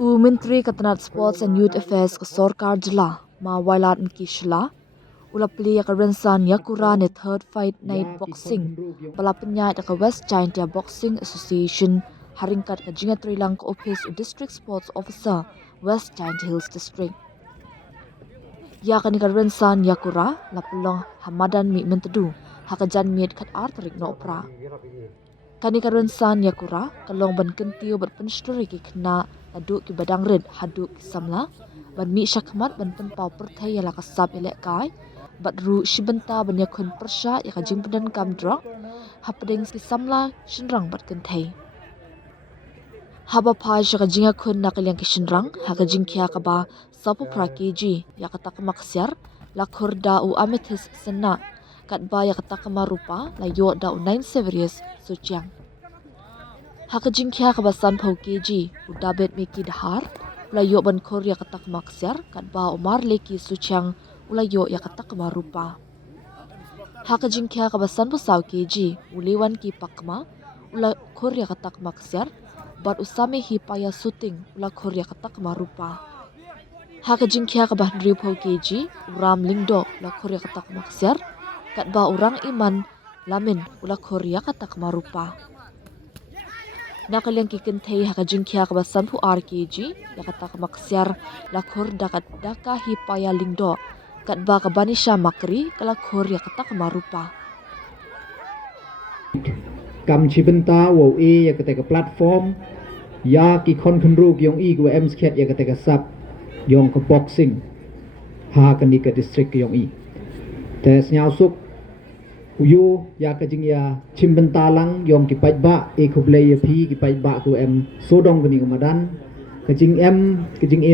Menteri Katanat Sports and Youth Affairs ke Sorkar Jela ma Wailadmiki Shylla ula Plie ka rensan yakura ne third fight night boxing bala penyai ka West Giant Boxing Association haringkat ka jinga trilang ka office district sports officer West Giant Hills District ya kan ka rensan yakura la pelong hamadan Mihmyntdu hakajan miet khat artrik no pra kani ka rensan yakura kalong ban kentiu bat pensturi ki khna aduk ki badang red haduk ki samla ban mi shakmat ban pen pau perthai la kasap elek kai bat ru shibenta ban yakun persha ya ka jing pedan kam drok hapding ki samla shinrang bat kenthai haba phai shaka jinga khun na kalyang ki shinrang ha ka jing khya ka ba sapu pra kg ya ka tak maksyar la khurda u amethyst senna kat ba ya ka tak marupa la yo da u 9 series suchang haka jingkya ka basan phau kg uda bet meki dahar ula yo ban khor ya katak maksyar kat ba umar leki suchang ula yo ya katak marupa haka jingkya ka basan pusau kg uliwan ki pakma ula khor ya katak maksyar bat usame hi paya shooting ula khor ya katak marupa haka jingkya ka bahndri phau kg uram lingdo ula khor ya katak maksyar kat ba urang iman lamin ula khor ya katak marupa nakalyang kikenthei haka jingkya ka basan pu rkg yakata ka maksyar lakhor dakat daka hi paya lingdo kat ba ka banisha makri kala khor yakata ka marupa kam chibenta wo e yakata ka platform ya ki khon khunru yong i ku em skhet yakata ka sap yong ka boxing ha ka ni ka district yong i tes nyau suk uyu ya ka jing ya chimbenta lang yom ki pai ba e khu play phi ki pai ba ku em sodong ni madan ka jing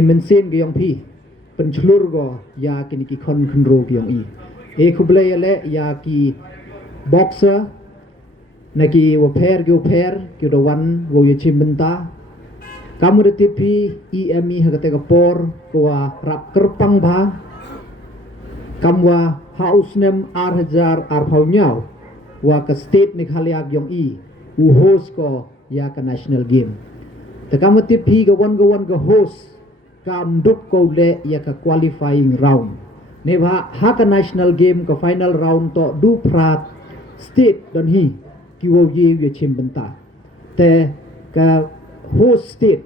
men sen ki yong phi pen chlur go ya ki ni ki khon khunro ki yong i e khu play le ya ki boxer na ki wo pher ki do wan wo ye chimbenta kamur ti phi emi ha ka te ka por ko wa rap kerpang ba kamwa house nem arhajar arphaunyau wa ka state Meghalaya gyong i u host ko ya ka national game ta kamati phi ga wan ga host kam duk ko le ya ka qualifying round ne ba ha ka national game ka final round to du prat state don hi ki wo ye ye chimbenta te ka host state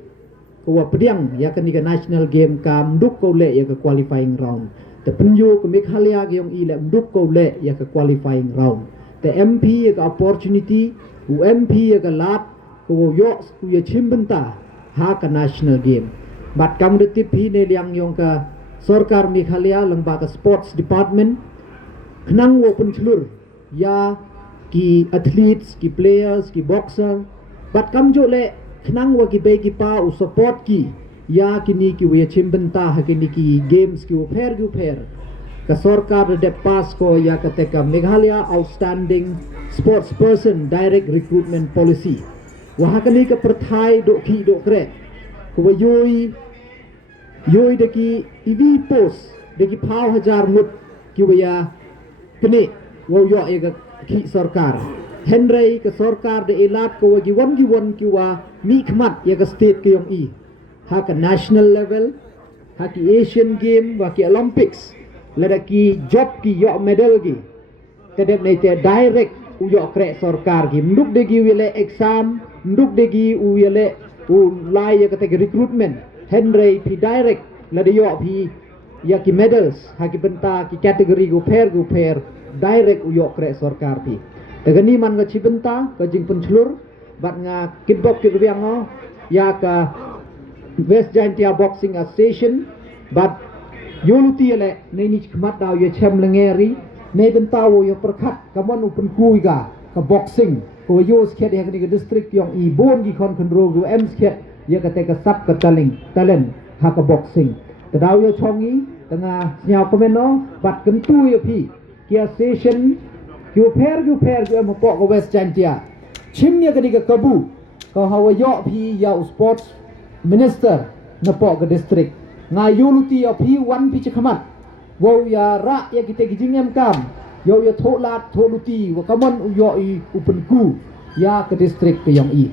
ko wa pdiang ya ka ni ka national game kam duk ko le ya ka qualifying round the penyu ke Meghalaya gyong i le mduk ko le ya ka qualifying round the MP ya ka opportunity u MP ya ka lat ko yo ku ya chimbenta ha ka national game bat kam de tipi ne liang yong ka sarkar Meghalaya lang ba ka sports department khnang wo pun chlur ya ki athletes ki players ki boxer bat kam jo le khnang wo ki be ki pa u support ki ya kini ki we chimbenta ha kini ki games ki upher ka sarkar de pass ko ya ka te ka Meghalaya outstanding sports person direct recruitment policy wa ha kini ka perthai do ki do kre ko yoi de ki ev post de ki phau hajar mut ki we ya kini wo yo e ka ki sarkar henry ka sarkar de elat ko gi won ki wa mi khmat ya ka state ki yong i ha ka national level ha ki Asian game wa ki Olympics lada ki job ki yo medal ki kadep ne te direct u yo kre sarkar ki nduk de gi wile exam nduk de gi u wile u lai ya ka te recruitment henry pi direct lada yo pi ya ki medals ha ki benta ki category gu pair direct u yo kre sarkar pi tegani man ga chibenta ka jing penchlur bat nga kitbok ki riang ya ka West Giant Boxing Association but yoluti le ne ni khmat daw ye chem lengeri ne bentawo yo perkhat kamon upun kuiga ka boxing ko yo skhet ya ni district yong i bon gi khon khonro gu em skhet ya ka te ka sap ka talent ha ka boxing ta daw yo chongi tanga nyao komeno bat kentu yo phi ki association gu pher gu em po ko West Giant chim ya ka ni ka kabu ko hawa yo phi ya sports minister na po ka district nga yuluti ya phi wan pi chakhamat wo ya ra ya kite gijingem kam yo ya tholat tholuti wa kamon u yo i upun ku ya ka district ke yong i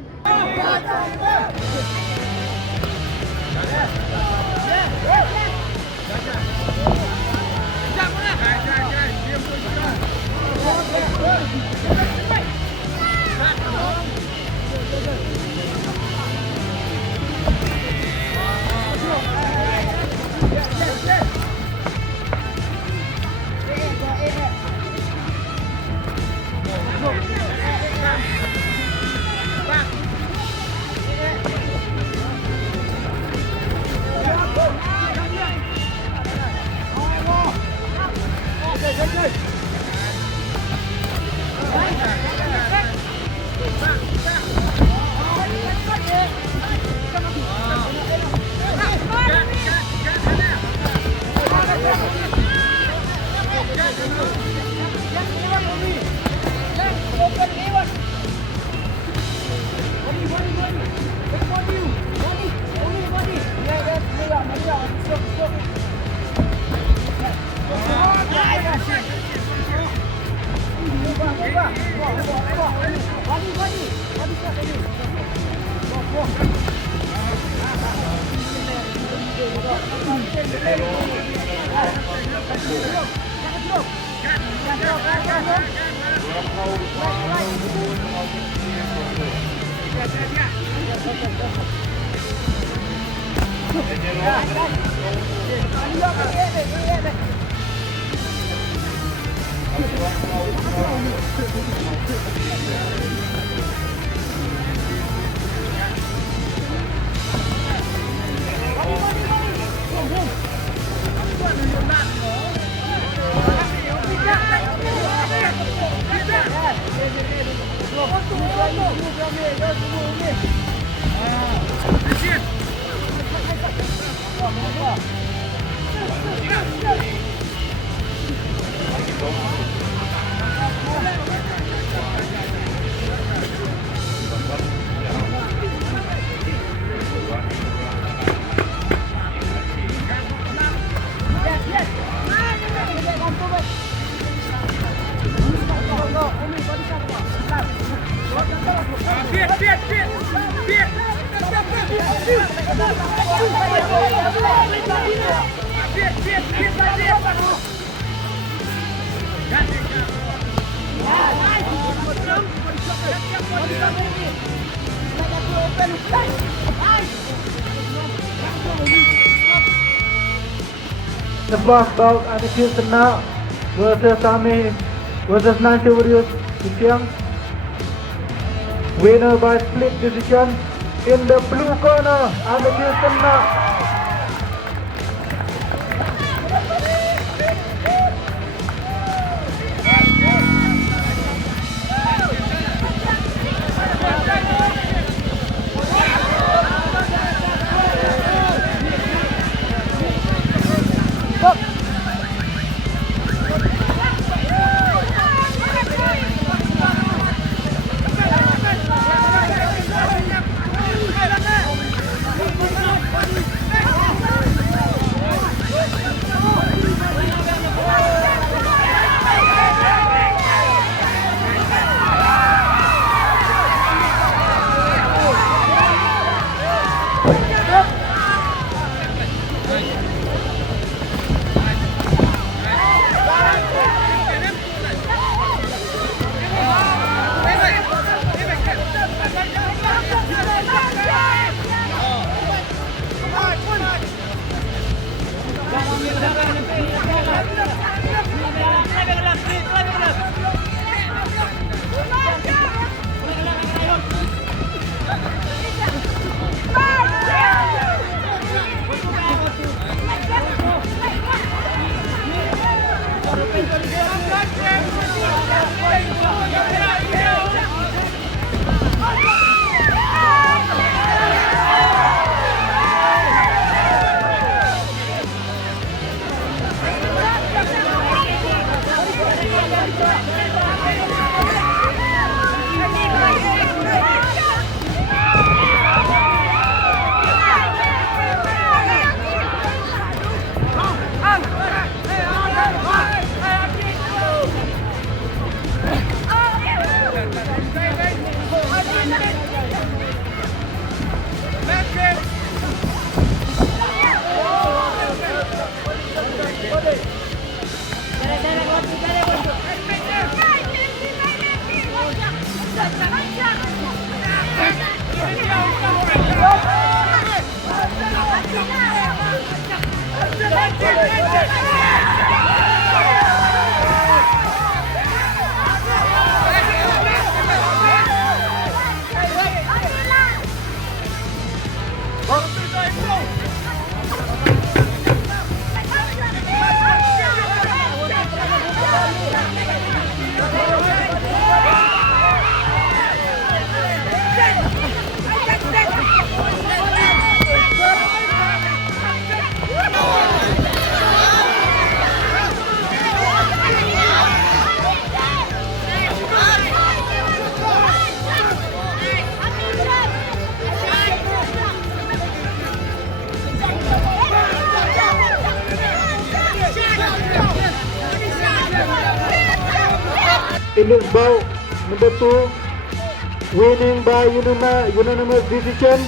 The first bout attitude Tena versus Sami versus Nancy Warriors Siang. Winner by split decision in the blue corner, attitude Tena. in this bout, number 2, winning by unanimous decision.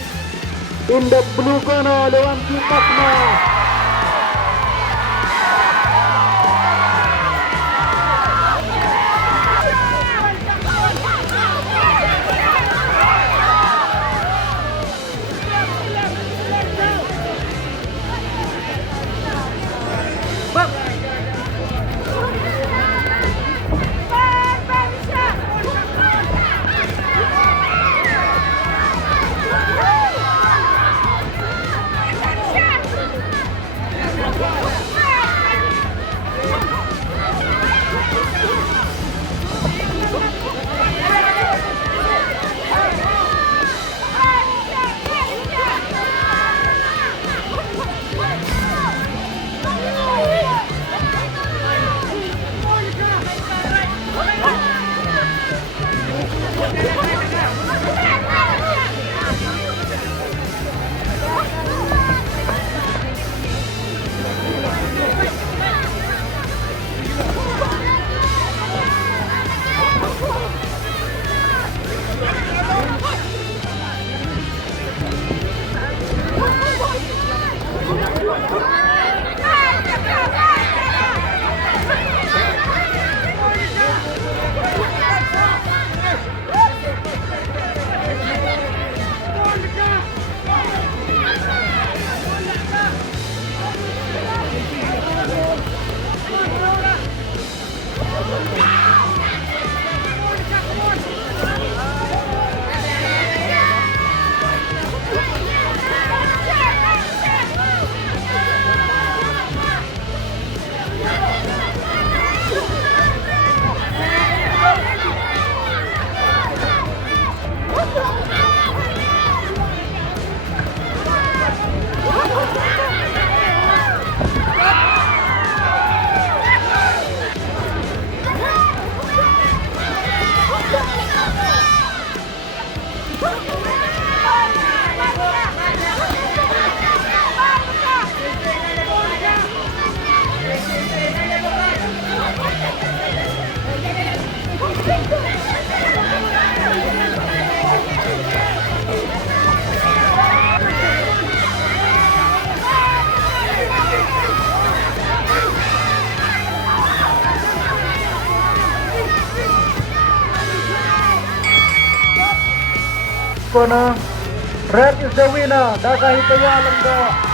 In the blue corner, Lewandowski Pasma. Corner. Red is the winner. Daga Hitaya Langga.